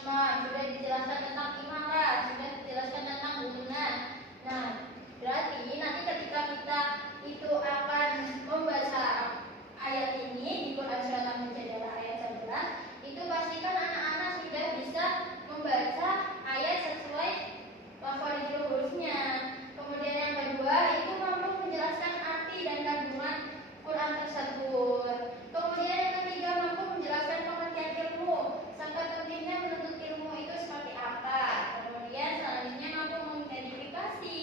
Islam, sudah dijelaskan tentang imarat, sudah dijelaskan tentang hubungan. Nah, berarti nanti ketika kita itu akan membaca ayat ini di Quran Surat Al-Mujadalah ayat 11, itu pastikan anak-anak sudah bisa membaca ayat sesuai lafaz hurufnya. Kemudian yang kedua itu mampu menjelaskan arti dan kandungan Quran tersebut. Kemudian yang ketiga mampu menjelaskan pengertian ilmu serta pentingnya menuntut ilmu itu seperti apa. Kemudian selanjutnya mampu mengidentifikasi,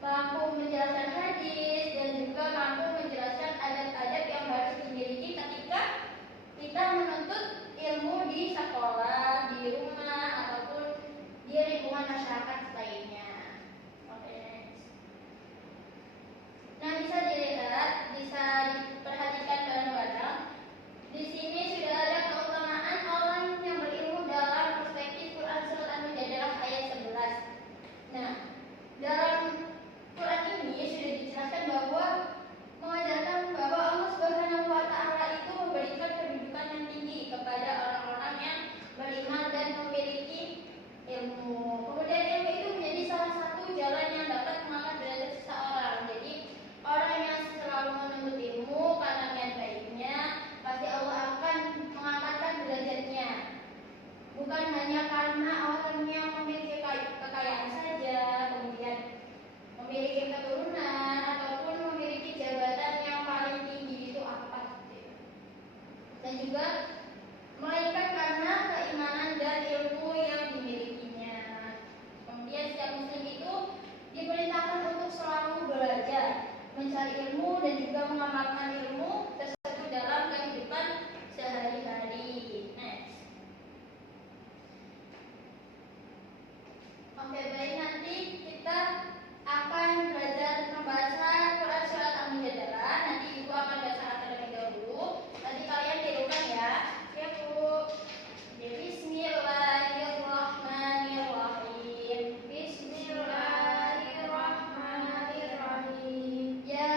mampu menjelaskan hadis, dan juga mampu menjelaskan adab-adab yang harus dimiliki ketika kita menuntut ilmu di sekolah, di rumah, ataupun di lingkungan masyarakat lainnya. Oke. Nah, bisa dilihat, bisa diperhatikan bareng-bareng. Di sini sudah ada keutamaan orang yang berilmu dalam perspektif Quran Surat Al-Mujadalah ayat 11. Nah, dalam Quran ini sudah dijelaskan bahwa mengajarkan bahwa Allah Subhanahu wa taala itu memberikan kedudukan yang tinggi kepada orang-orang yang beriman dan memiliki ilmu. Kemudian ilmu itu menjadi salah satu jalan yang dapat mengangkat derajat seseorang. Jadi orang yang selalu menuntut ilmu karena niat baiknya, pasti Allah akan mengangkatkan derajatnya. Bukan hanya karena orangnya memiliki kekayaan saja, kemudian memiliki keturunan ataupun memiliki jabatan yang paling tinggi itu apa, dan juga melainkan karena keimanan dan ilmu yang dimilikinya. Kemudian setiap muslim itu diperintahkan untuk selalu belajar, mencari ilmu dan juga mengamalkan ilmu tersebut dalam kehidupan sehari-hari. Next. Oke, baik, nanti kita akan belajar membaca Quran Surat Al-Mujadalah. Nanti Ibu akan baca terlebih dahulu. Nanti kalian tirukan ya. Ya, Bu. Bismillahirrahmanirrahim. Bismillahirrahmanirrahim. Ya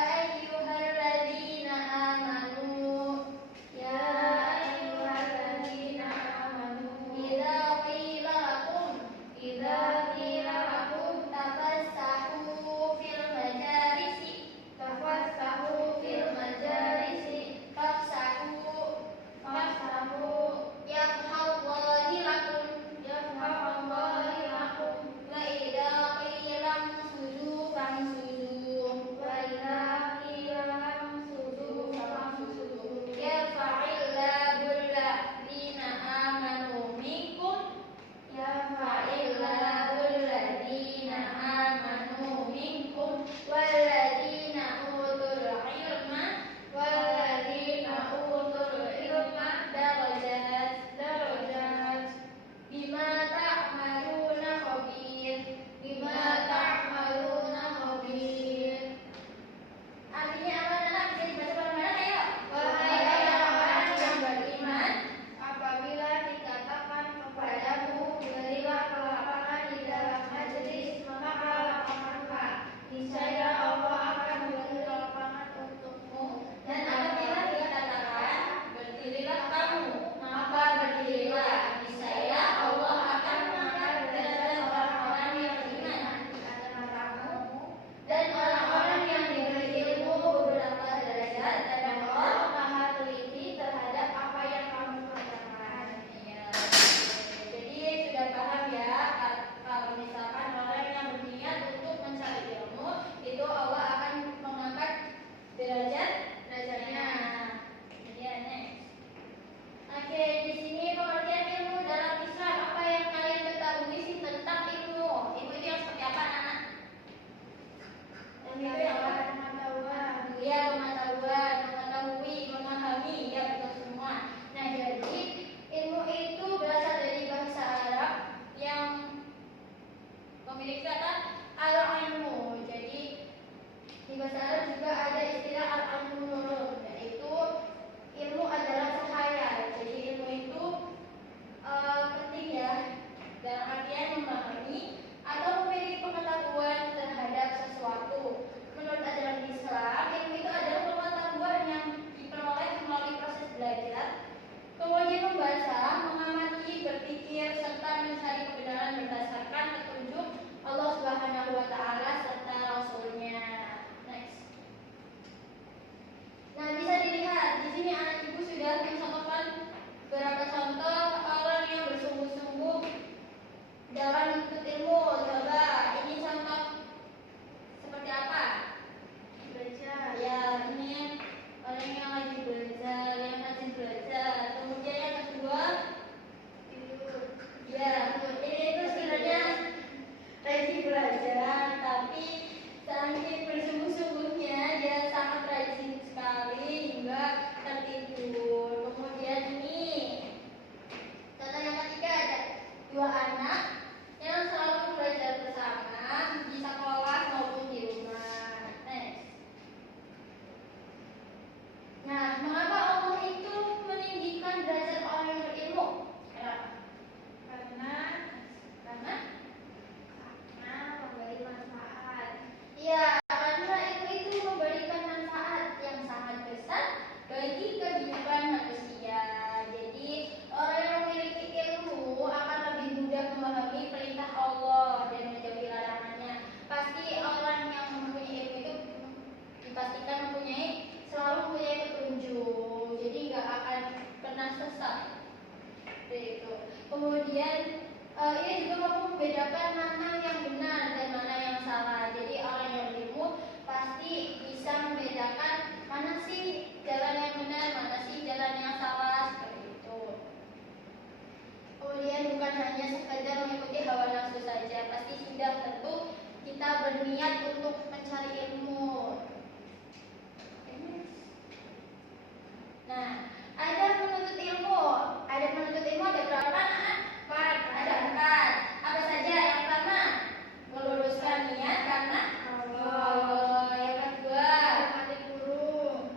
ayyuhalladzina amanu. Ya ayyuhalladzina amanu. Idza qila lakum tafassahu fil majalisi fafsahu yafhawallahi lakum wa idza qila ansudu famsudu yarfa'illahu alladhina amanu minkum walladzina utul ilma darajat bima ta'maluna khabir. Artinya apa, anak? Bisa dibaca bareng-bareng, ayo. Wahai orang-orang yang beriman, apabila dikatakan kepadamu berilah kelapangan di dalam majelis, maka lapangkanlah. Niscaya Allah akan memberi lapangan untukmu. Dan apabila dikatakan berdirilah kamu, maka berdirilah. Niscaya Allah akan mengangkat derajat orang-orang yang beriman dan orang-orang yang diberi ilmu beberapa derajat, dan Allah Maha teliti terhadap apa yang kamu kerjakan. Ya. Jadi sudah paham ya, kalau misalkan orang yang berniat untuk mencari ilmu, itu Allah akan mengangkat derajatnya. Ya, next. Oke, di sini pengertian ilmu dalam Islam. Apa yang kalian ketahui sih tentang ilmu? Ilmu itu yang seperti apa, anak? Itu yang pengetahuan, ya, mengetahui, memahami, ya, betul semua. Nah, jadi ilmu itu berasal dari bahasa Arab yang memiliki kata al-ilmu. Jadi di bahasa Arab juga ada istilah al-ilmu nurun, yaitu ilmu adalah cahaya. Jadi ilmu itu penting ya, dalam artian memahami atau memiliki pengetahuan terhadap sesuatu. Menurut ajaran Islam, ilmu itu adalah pengetahuan yang diperoleh melalui proses belajar, kemudian membaca, mengamati, berpikir, serta mencari kebenaran berdasarkan petunjuk Allah Subhanahu wa Ta'ala serta Rasul-Nya. Next. Nah, bisa dilihat di sini anak ibu sudah mencontohkan beberapa contoh orang yang bersungguh-sungguh dalam menuntut ilmu. Coba ini contoh seperti apa? Belajar. Ya, ini orang yang lagi belajar, yang rajin belajar. Kemudian yang kedua, tidur. Ya, ini itu sebenarnya rajin belajar, tapi saking bersungguh-sungguhnya dia sangat rajin sekali hingga tertidur. Kemudian ini contoh yang ketiga, ada dua anak yang selalu belajar bersama di sekolah maupun di rumah. Next. Nah, mengapa Allah itu meninggikan derajat orang yang berilmu? Kenapa? Karena memberi manfaat. Ya, karena itu memberikan manfaat yang sangat besar bagi kehidupan manusia. Jadi, orang yang memiliki ilmu akan lebih mudah memahami perintah Allah dan menjauhi larangannya. Pasti orang yang mempunyai ilmu itu dipastikan selalu mempunyai petunjuk. Jadi nggak akan pernah sesat. Itu. Kemudian ia juga mampu membedakan mana yang benar dan mana yang salah. Jadi orang yang berilmu pasti bisa membedakan mana sih jalan yang benar, mana sih jalan yang salah, seperti itu. Kemudian bukan hanya sekedar mengikuti hawa nafsu saja, pasti sudah tentu kita berniat untuk mencari ilmu. Nah, ada menuntut ilmu. Ada berapa anak? 4. Ada 4. Apa saja? Yang pertama, meluruskan niat karena Allah. Yang kedua,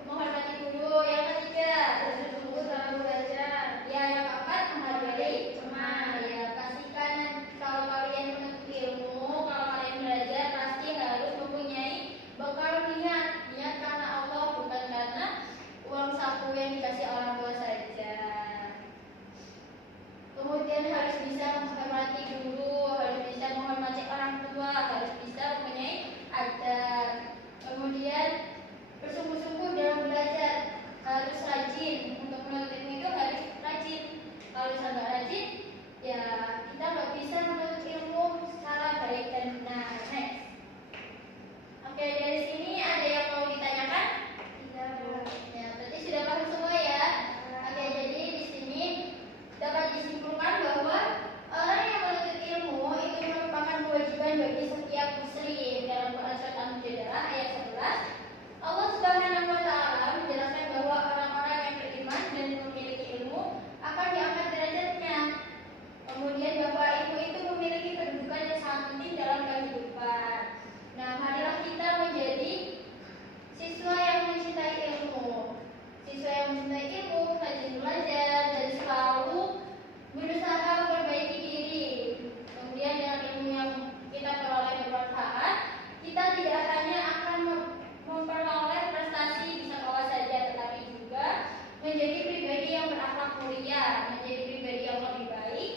menghormati guru. Yang ketiga, bersungguh dalam belajar. Ya, yang keempat, menghargai teman. Ya, pastikan kalau kalian menuntut ilmu, kalau kalian belajar pasti harus mempunyai bekal niat karena Allah, bukan karena uang saku yang dikasih orang tua saja. Kemudian harus bisa menghormati guru, harus bisa menghormati orang tua, harus bisa mempunyai adab. Kemudian bersungguh-sungguh dalam belajar, harus rajin. Untuk menuntut ilmu itu harus rajin. Kalau misalnya nggak rajin, ya kita nggak bisa menuntut ilmu secara baik dan benar. Next. Oke, dari sini ada yang mau ditanyakan? Tidak. Ya, berarti sudah paham semua ya. Oke, jadi di sini dapat disimpulkan bahwa orang yang menuntut ilmu itu merupakan kewajiban bagi setiap muslim. Dalam Quran Surat Al-Mujadalah ayat 11, Allah Subhanahu wa Ta'ala menjelaskan bahwa orang-orang yang beriman dan memiliki ilmu akan diangkat derajatnya. Kemudian bahwa ilmu itu memiliki kedudukan yang sangat penting dalam kehidupan. Nah, marilah kita menjadi siswa yang mencintai ilmu. Siswa yang mencintai ilmu, rajin belajar dan selalu berusaha memperbaiki diri. Kemudian dengan ilmu yang kita peroleh bermanfaat, kita tidak hanya akan memperoleh prestasi di sekolah saja, tetapi juga menjadi pribadi yang berakhlak mulia, menjadi pribadi yang lebih baik,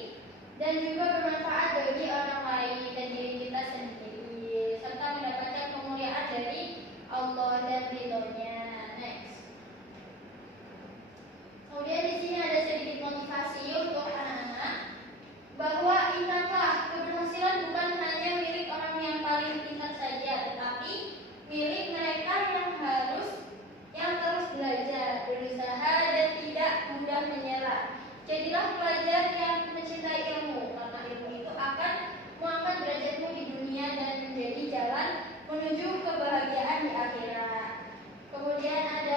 dan juga bermanfaat bagi orang lain dan diri kita sendiri, serta mendapatkan kemuliaan dari Allah dan ridhonya. Next. Kemudian di sini ada sedikit motivasi untuk anak-anak bahwa ingatlah keberhasilan bukan hanya milik orang yang paling pintar saja, tetapi milik mereka yang terus belajar, berusaha dan tidak mudah menyerah. Jadilah pelajar yang mencintai ilmu, karena ilmu itu akan mengangkat derajatmu di dunia dan menjadi jalan menuju kebahagiaan di akhirat. Kemudian ada